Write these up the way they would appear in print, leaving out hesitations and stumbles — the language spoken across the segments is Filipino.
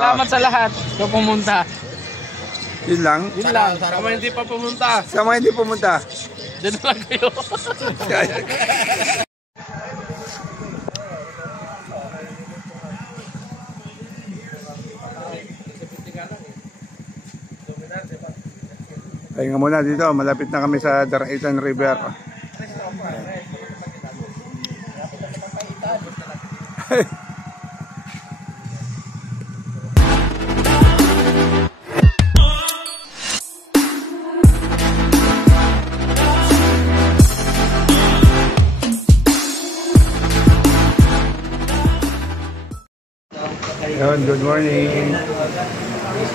Salamat sa lahat kung pumunta. Yun lang? Yun lang. Sa mga hindi pa pumunta. Sa mga hindi pumunta? Diyan lang kayo. Pahinga muna dito, malapit na kami sa Daraitan River. Ayun, good morning.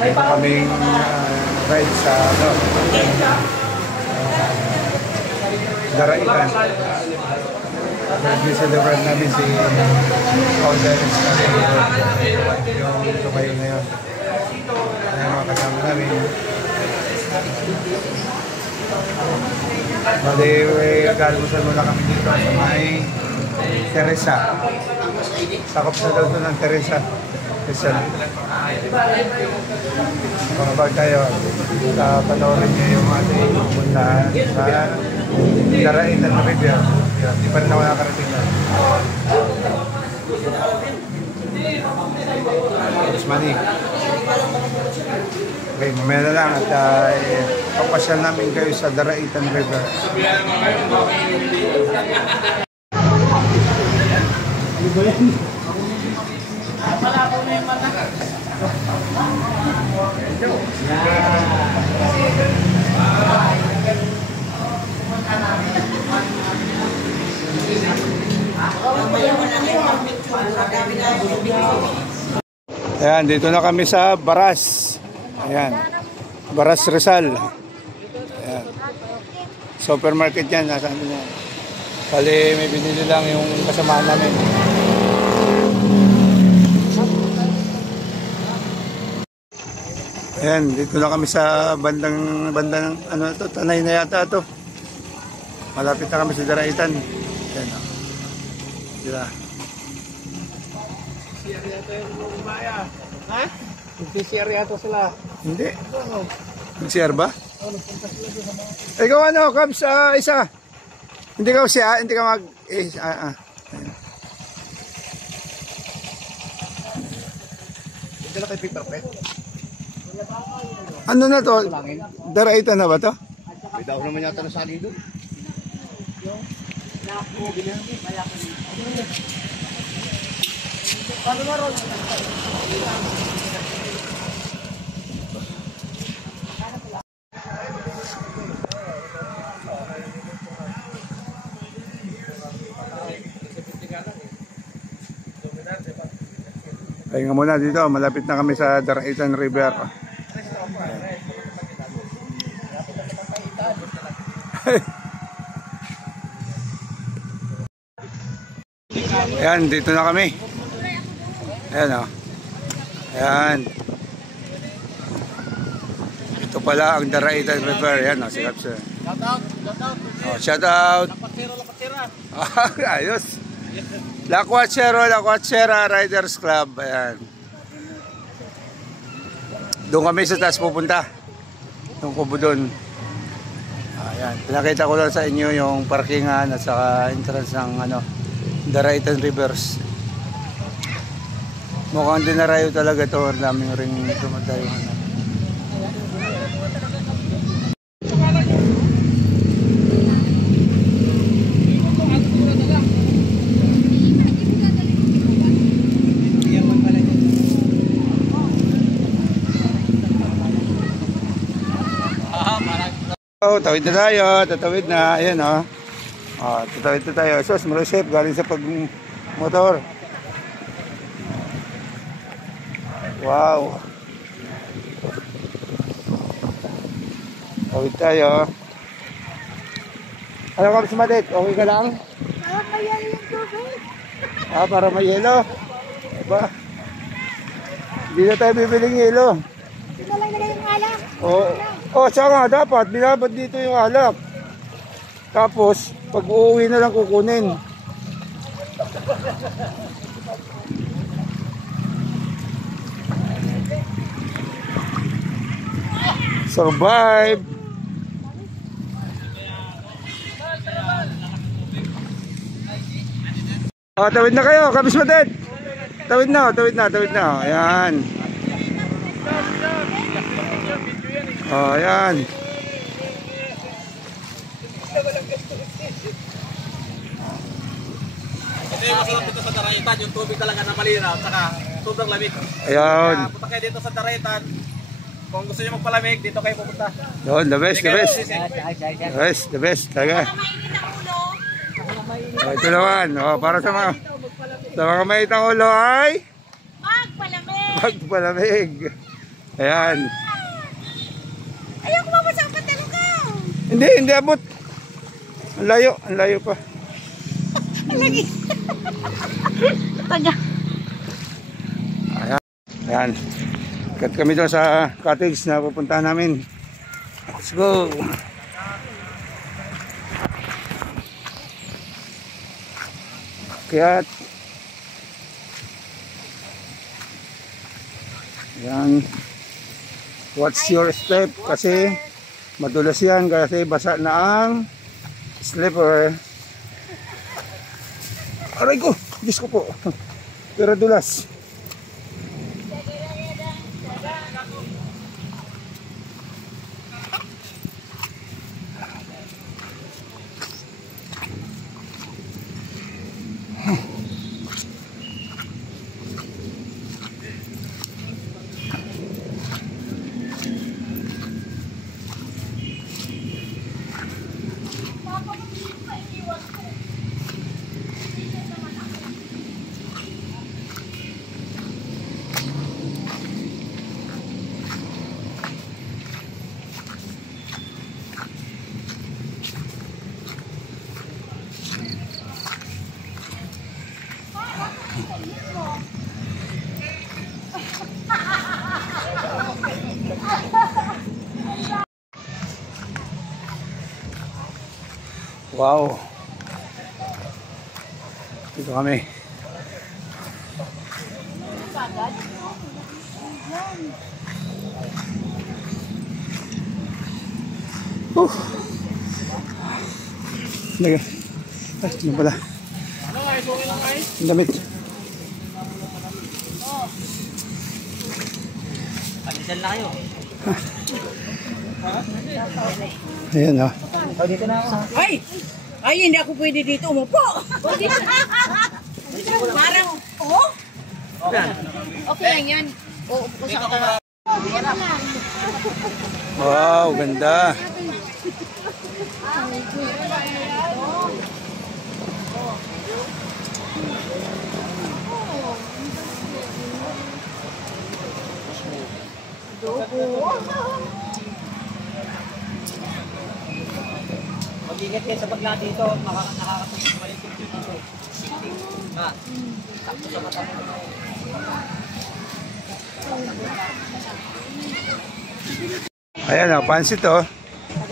Ito kaming ride sa Daraitan. Nag-celebrate namin si Congress yung tumayo na yun. Ayan mga kasama namin. Bali, galmusan muna kami dito sa may Teresa. Sakop na daw ito ng Teresa. Rizal. Pangabag tayo. Panoorin niyo yung ating pumuntahan sa Daraitan River. Di pa rin ako nakarating na. It's money. Okay, mamaya na lang at papasyal namin kayo sa Daraitan River. Ano ba yan? Wala ko na yung mata. Ayan, dito na kami sa Baras. Ayan. Baras Rizal. Ayan. Supermarket yan. Nasaan din yan? Kali may binili lang yung kasamaan namin. Ayan, dito na kami sa bandang ano to, Tanay na yata to. Malapit na kami sa Daraitan. Ayan o. Sila. Ha? Nag-CR yata sila. Hindi. Nag-CR ba? Ikaw ano, Kabs, isa. Hindi ka siya, hindi ka mag... Hindi na kay paper pet. Ano na to? Daraitan na ba to? May daw naman yata na sali doon. Pahinga muna dito, malapit na kami sa Daraitan River. Ayan, dito na kami. Ayan o. Ayan. Ito pala ang Daraitan River. Ayan o, si Kapsa. Shout out, shout out. Oh, shout out. Lapatera. Ayos. La Cuachera Riders Club. Ayan. Doon kami sa taas pupunta. Yung kubo doon. Ayan. Pinakita ko lang sa inyo yung parkingan at saka entrance ng Daraitan Rivers. Mukhang dinarayo talaga ito. Ang daming ring tumatayo. Oh, tawid na tayo, tatawid na, ayan o. Tatawid na tayo. Sos, Marosep, galing sa pag-motor. Wow. Tawid tayo. Ano ka, Madet? Okay ka lang? Para mayelo yung tubig. Para may yelo. Diba? Hindi na tayo bibiling yelo. Pinalay na yung alak. Oo. Oh, tsaka dapat, binabad dito yung alak. Tapos, pag uuwi na lang kukunin. Survive. Oh, tawid na kayo, Kabis Mated. Tawid na, tawid na, tawid na. Ayan. Oh, ayan. Ito yung masarap dito sa Daraitan, yung tubig talaga na malinaw, saka sobrang lamig. Ayan. Kaya punta kayo dito sa Daraitan, kung gusto nyo magpalamig, dito kayo pupunta. Yun, the best, the best. The best, the best, talaga. Oh, ito naman, oh, para sa mga mait ng ulo ay Magpalamig! magpalamig. Ayan. Ayaw ko mabasa ang pantalon ko! Hindi, hindi abot. Ang layo pa. Lagi! Taga! Ayan. Ayan. Kat kami doon sa cottage na pupuntahan namin. Let's go. Kaya yan, watch your step kasi madulas yan kasi basa na ang slipper. Aray ko, Diyos ko po, pero dulas. Wow. Dito kami. Lagi. Ay, ano pala? Ang damit. Pagdisal na kayo. Ayan o. Ay! Ay, hindi ako pwede dito umupo! Parang, oh? Okay lang yan. Uupo ko sa kapatid. Wow, ganda. Mag-ingat kayo sa pagla dito, nakakatulog balik yung dito. Ha? Tapos sa mata mo. Ayan o, pansit o.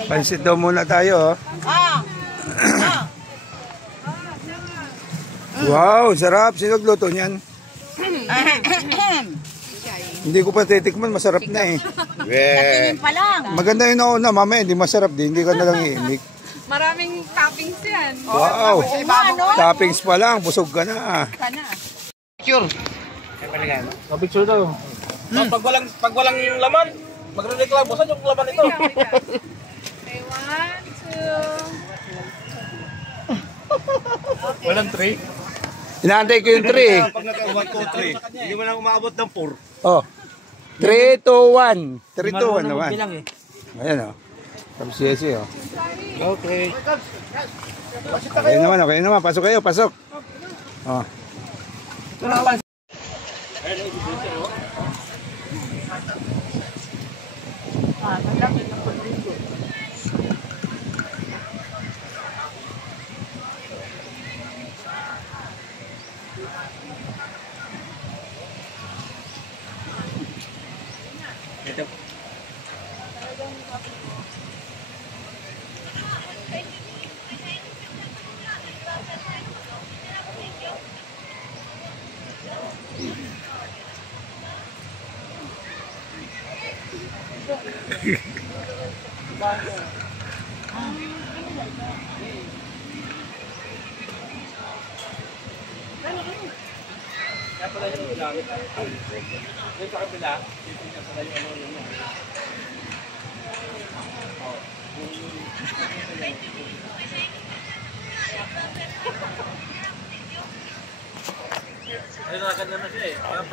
Pansit daw muna tayo o. Wow, sarap. Sino nagluto niyan? Hindi ko pa titikman, masarap na eh. Tingin pa lang. Maganda yung nauna, mamaya hindi masarap din, hindi ka na lang iinig. Maraming toppings yan. Wow, Ano? toppings pa lang, busog ka na. Picture. Picture daw. Pag walang laman, magre-reklamo saan yung laman ito. Okay, 1, 2. Walang tray. Inaantay ko yung 3 eh. Pag naka-1, 2, 3, hindi mo na umabot ng 4. Oh, 3, 2, 1. 3, 2, 1 naman. Eh. Ayan o. Tapos yesi o. Okay. Okay naman. Pasok kayo, pasok. Oh. Ay, nakaganda na siya eh. Parang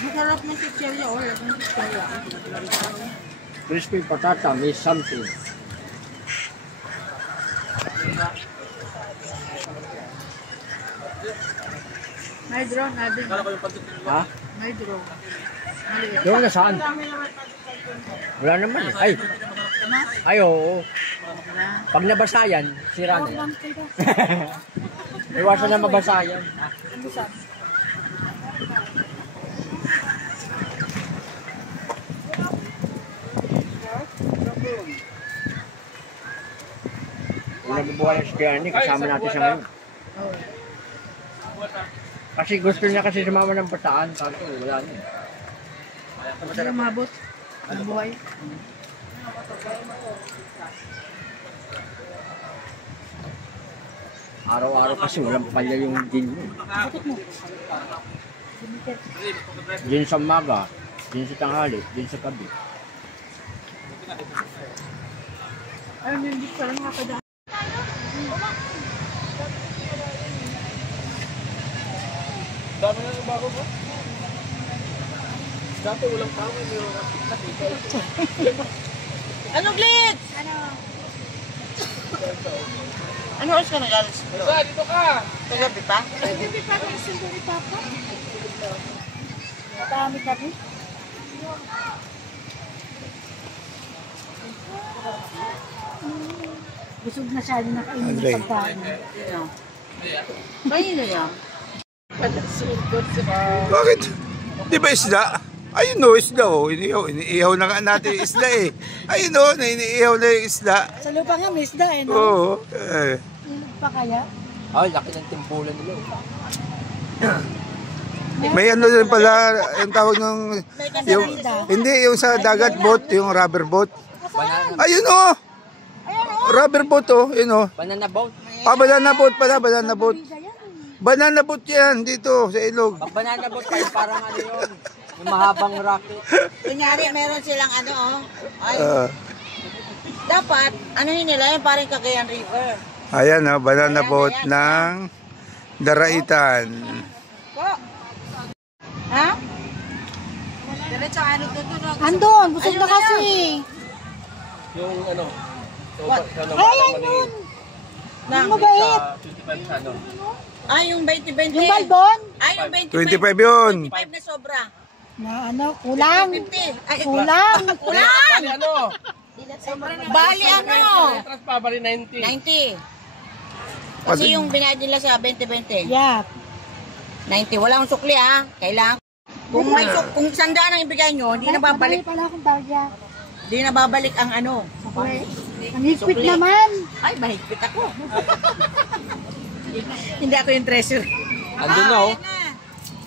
Masarap ng chichirya. O, yung chichirya. Crispy patata, may something. May drone, nabi. Ha? May drone. Maliit. Doon na saan? Wala naman eh. Ay, oo. Pag nabasa yan, sira na yan. Iwasan na mabasa yan. Kung nabubuhay ang si Tiani, kasama natin siya ngayon. Kasi gusto niya kasi sumama ng bataan. Kaso wala na. Hindi na mabot. Ang buhay. Araw-araw kasi walang palya yung gin mo. Gin sa umaga, gin sa tanghali, gin sa gabi. Ayun, hindi ko lang nakakadaan. dami na ng bago mo. Dati walang tao, may Ano, Glitz? Ano? Ano oras ka nag-alis? dito ka! Kagabi pa? Kagabi pa, nag-sendo ni Papa. Dami kami. Busog na siya, din nakainin Andre. ng pagkain. Kain na yan. Bakit? Di ba isda? Ayun o, isda o. Iniihaw na nga natin yung isda eh. Ayun o, iniihaw na yung isda. Sa lupa nga, may isda eh, no? Oo. Inog pa kaya? Ay, laki ng timpulan nila. May ano din pala, yung tawag ng... Yung, hindi, yung sa dagat boat, yung rubber boat. Ayun o! Rubber boat o, yun o. Banana boat. Ah, banana boat pala, banana boat. Banana boat yan, dito, sa ilog. Pag banana boat kayo, parang ano yun. Yung mahabang rocket. Kunyari, meron silang ano, oh. Ay, dapat, ano nila yung parang Cagayan River. Ayan o, banana boat ng Daraitan. Po. Ha? Diretso, ano tutunog? Andun, busog na kasi. Yung ano, Ay, ayun. Yung mabait. Yung 20-20. Yung balbon? Yung 25 yun. 25 na sobra. Na ano, kulang. 50. Ay, Kulang. kulang! ano? Bali ano? Trans pa, bali 90. 90. Kasi yung binayad nila sa 20-20. Yeah. 90. Wala akong sukli ha. Kailangan. Kung sandaan ang ibigay nyo, hindi na babalik. Pala akong barya. Hindi na babalik ang ano. Ang higpit naman. Ay, mahigpit ako. Hindi ako yung treasure. Andun na oh.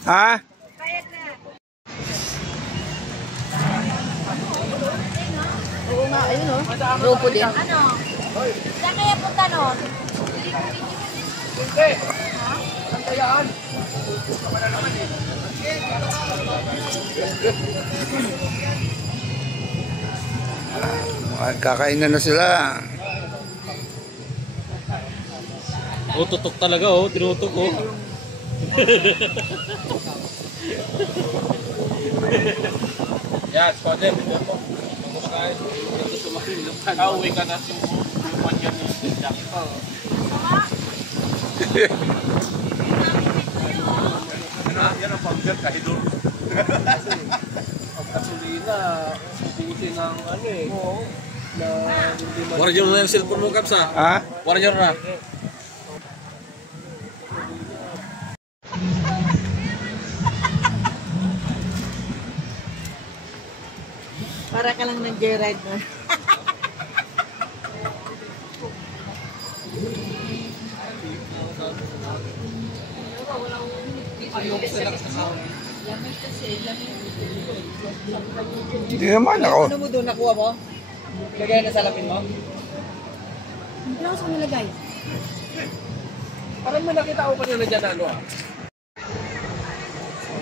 Ha? Oo nga, ayun o. Grupo din. Ano? Saan kaya punta nun? Kakain na sila. Tutok talaga oh, tinutok oh. Yan, spotted. Kumustahin. Kauwi ka na yung buwan yan ni Jack. Yan ang pambiyan kahit doon. Ang gasolina, ubusin ng ano eh. Warrior na yung cellphone mo, Kaps, ha? Ha? Warrior na. Para ka lang nag-joyride mo. Hindi naman ako. Ano mo doon nakuha mo? Lagay na sa lapin mo? Hindi ako sa nilagay. Parang may nakita ko kanina dyan, ano, ah.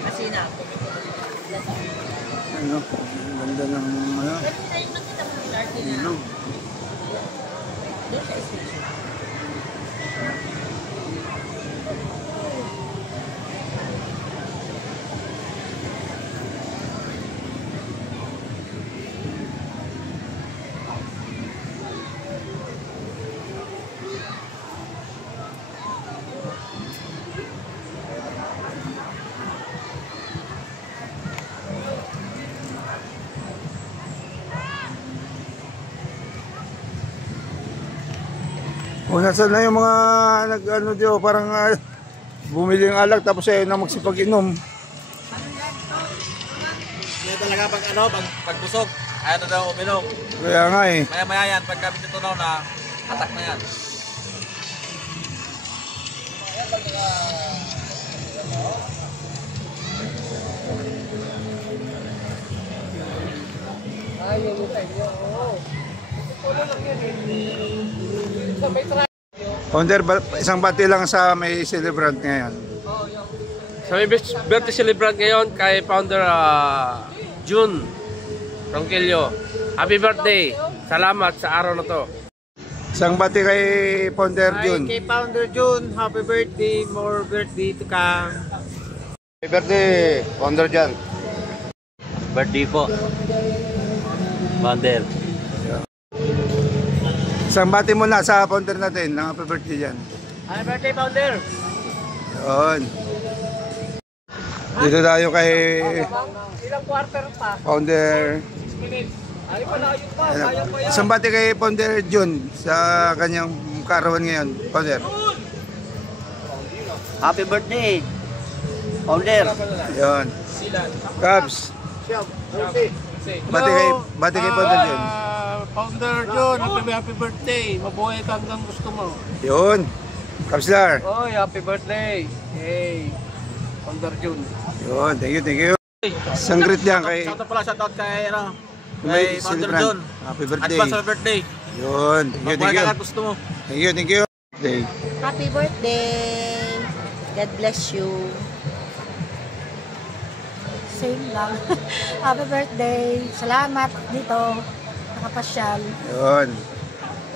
Kasi na. Ano? Ganda ng ano. Ano? O nasaan na yung mga nag-ano diyo, parang bumili ng alak tapos ayaw na magsipag-inom. Kaya talaga pag ano, pag busog, ayaw na daw uminom. Kaya nga eh. Maya-maya yan, pag kami natunaw na, atak na yan. Founder, isang bati lang sa may celebrant ngayon. Sa may birthday celebrant ngayon kay Founder June Ronquillo. Happy birthday! Salamat sa araw na to. Isang bati kay Founder Jun. Kay Founder June, happy birthday, more birthday to come. Happy birthday, Founder Jun. Birthday po. Bander. Isang bati muna sa founder natin ng happy birthday dyan. Happy birthday, Founder! Yun. Dito tayo kay Ilang quarter pa? Founder. Ay pa, layo pa. Kaya pa yan. Isang bati kay Founder Jun sa kanyang karawan ngayon. Founder. Happy birthday, Founder! Yun. Cubs. Bati kay Founder Jun. Founder John, happy birthday. Mabuhay ka hanggang gusto mo. Yun. Cubslar. Oy, happy birthday. Hey, Founder John. Yun. Thank you. Isang greet dyan kay Shoutout pala, shoutout kay, ano, may kay Founder celebrant. John. Happy birthday. Advance happy birthday. Yun. Mabuhay ka gusto mo. Thank you. Birthday. Happy birthday! God bless you. Same lang. Happy birthday. Salamat dito. Nakapasyal. Yun.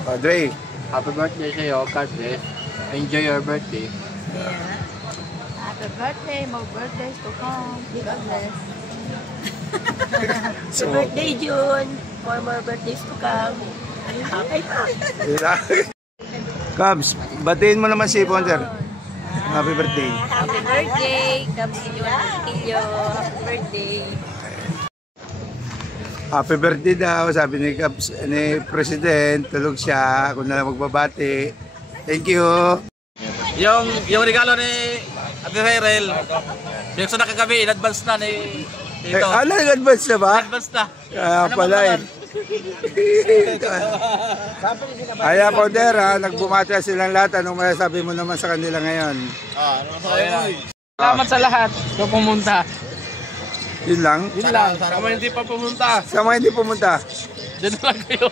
Padre. Happy birthday sa iyo, God bless. Enjoy your birthday. Happy birthday, more birthdays to come. God bless. So, Birthday, June. More birthdays to come. Cubs, batiin mo naman si Founder. Happy birthday. Happy birthday, Kapsi Kilyo. Happy birthday. Happy birthday daw, sabi ni Cubs, ni President. Tulog siya, kung na lang magbabati. Thank you. Yung regalo ni Ate Ryrel, yung sa nakagabi, in advance na ni Eh, Tito. advance na ba? Advance na. Kaya pala eh. Kaya Founder ha, nagbumati silang lahat. Anong masasabi mo naman sa kanila ngayon? Salamat sa lahat na pumunta. Yun lang? Yun lang. Sa mga hindi pa pumunta, Sa mga hindi pumunta. dyan lang kayo.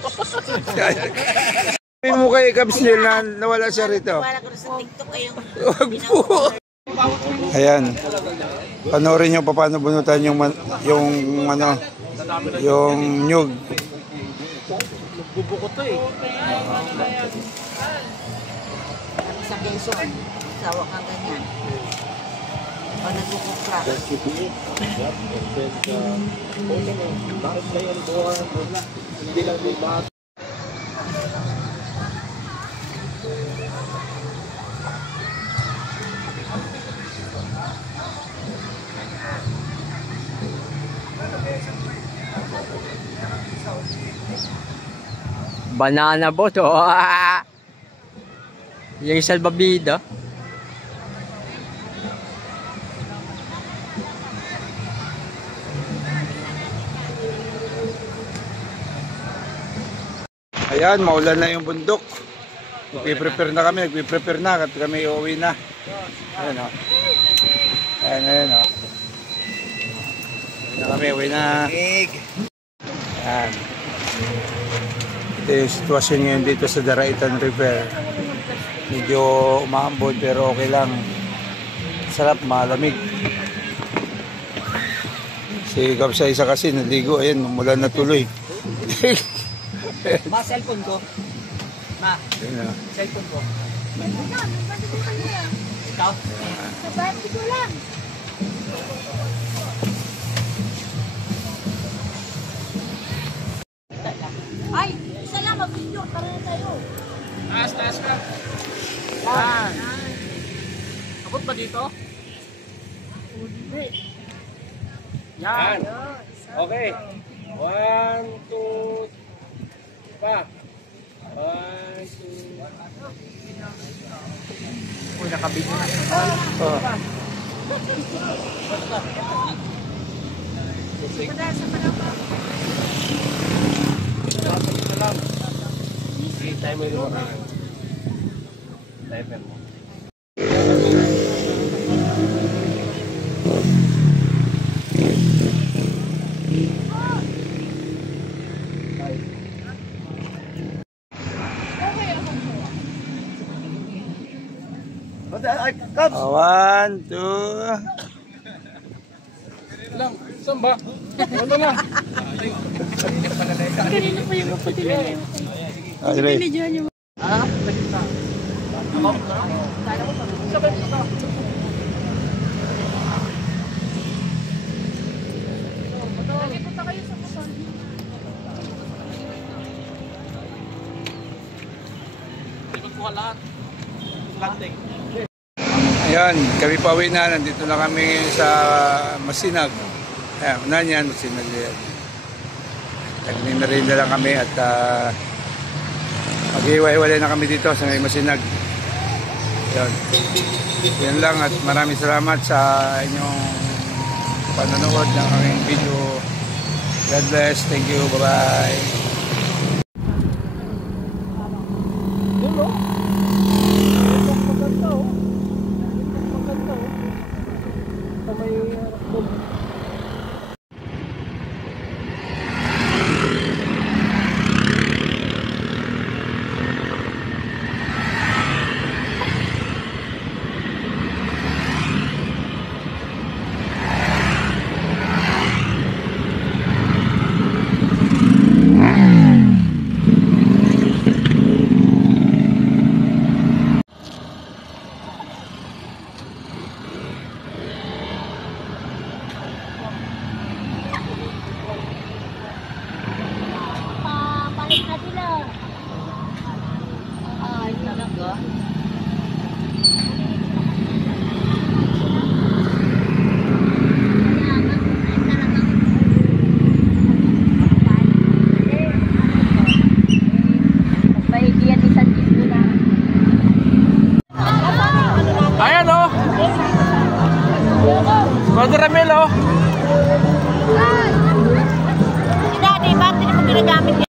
Sabi mo kay Cubs Neil na nawala siya rito. Wala ko na sa TikTok kayong Wag po. Ayan. Panoorin nyo pa paano bunutan yung nyug. Bubuko to eh. Sa Quezon, sawa kang ganyan. O nagkukukra. Banana boat, oh. Yung salbabida. Ayan, maulan na yung bundok. Nagpiprepare na kami, nagpiprepare na at kami uuwi na. Ayan o. Ayan, ayan o. Ayan kami, uwi na. Ayan. Ito yung sitwasyon ngayon dito sa Daraitan River. Medyo umaambon pero okay lang. Sarap, malamig. Si Kapsa isa kasi naligo, ayan, mula na tuloy. Ma, cellphone ko. Ma, cellphone ko. Ikaw? Sa bahay ko lang. Ay, isa lang mag-video. Tara na tayo. Taas ka. Yan. Abot ba dito? Yan. Okay. 1, 2, pa. 1, 2. Uy, nakabidyo na. Oh. Tayo mo yung diaper mo. One, two. Lang, saan ba? Wala na. Kanina pa yung kapatid na yun. Andre. Ah, nakita. Ako? Sabay mo ka. Nagpunta kayo sa Quezon. Ikot ko lahat. Landing. Ayan, kami pauwi na. Nandito na kami sa Masinag. Ayan, unahan yan, Masinag yan. Nagmimerinda lang kami at mag-iwa-iwalay na kami dito sa may Masinag. Ayan. Yan lang at maraming salamat sa inyong panonood ng aming video. God bless. Thank you. Bye-bye. Papalit na sila. Ay, talaga. Ayan o. Brother Ramil o. Si Daddy, ba't hindi mo ginagamit yan?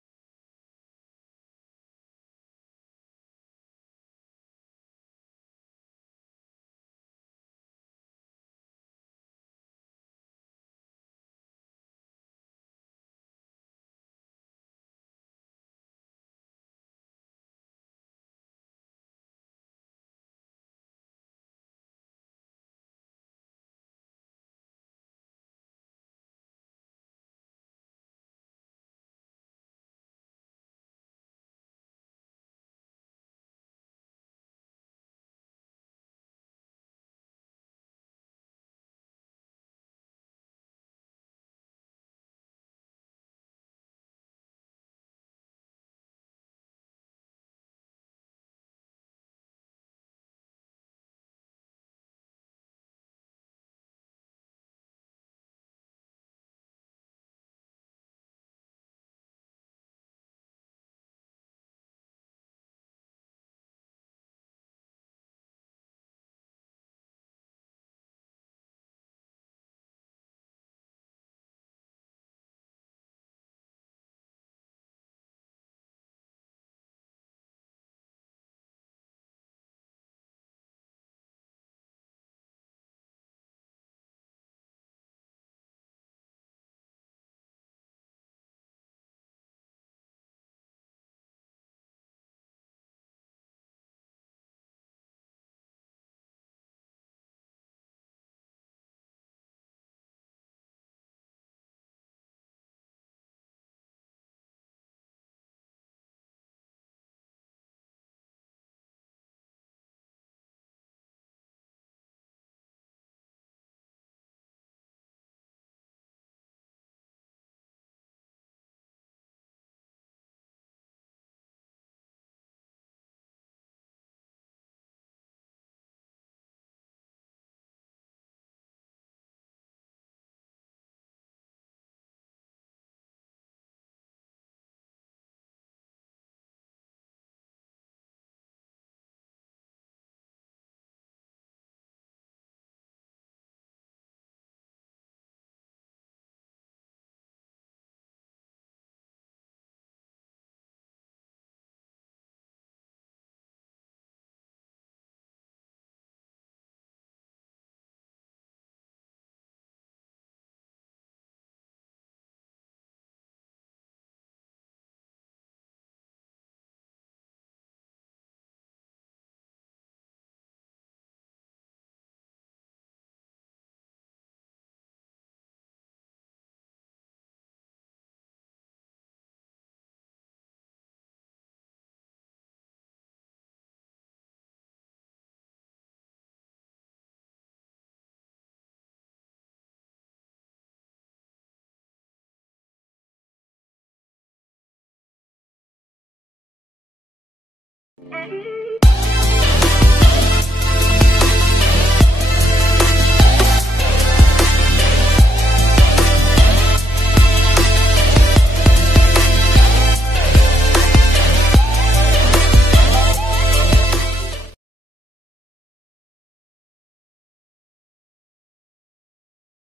Thank you.